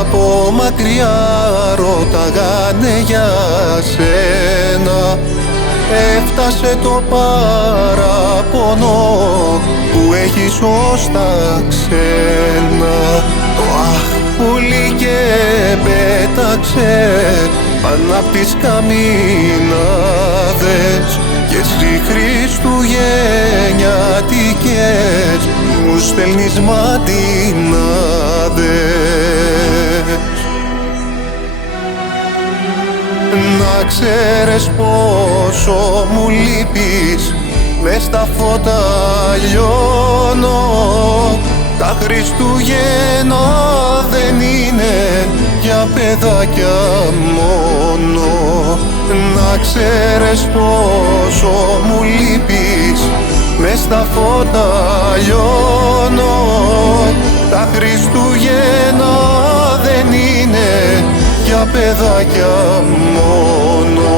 από μακριά ρωτάγανε για σένα. Έφτασε το παραπονό που έχεις ως τα ξένα. Το αχ πουλί και πέταξε πάνω απ' τις καμινάδες και εσύ χριστουγεννιάτικες μου στέλνεις ματινάδες. Να ξέρεις πόσο μου λείπεις, μες στα φώτα λιώνω. Τα Χριστούγεννα δεν είναι για παιδάκια μόνο. Να ξέρεις πόσο μου λείπεις, μες στα φώτα λιώνω. Τα Χριστούγεννα δεν είναι για παιδάκια μόνο.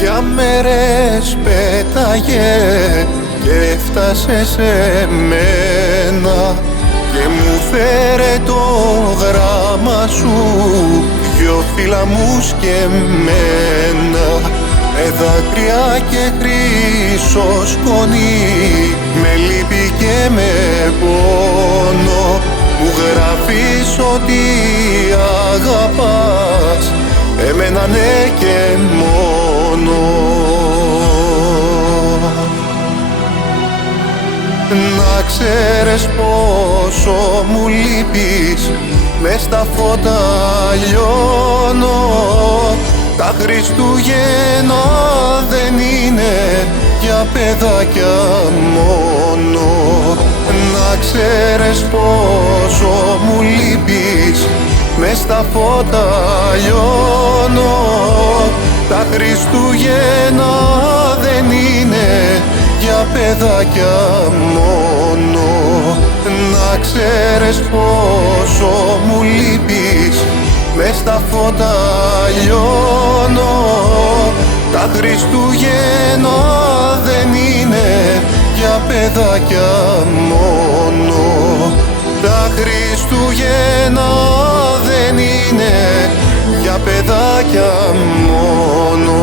Για μέρες πέταγε και έφτασε σε μένα και μου φέρε το γράμμα σου, δυο φύλλα μου σκεμμένα. Με δάκρυα και χρυσό σκονή, με λύπη και με πόνο, μου γράφεις ότι αγαπάς εμένα, ναι και μόνο. Να ξέρεις πόσο μου λείπεις, μες στα φώτα λιώνω. Τα Χριστούγεννα δεν είναι για παιδάκια μόνο. Να ξέρεις πόσο μου λείπεις, μες στα φώτα λιώνω. Τα Χριστούγεννα δεν είναι για παιδάκια μόνο. Να ξέρεις πόσο μου λείπεις, μες στα φώτα λιώνω. Τα Χριστούγεννα δεν είναι για παιδάκια μόνο. Τα Χριστούγεννα δεν είναι για παιδάκια μόνο.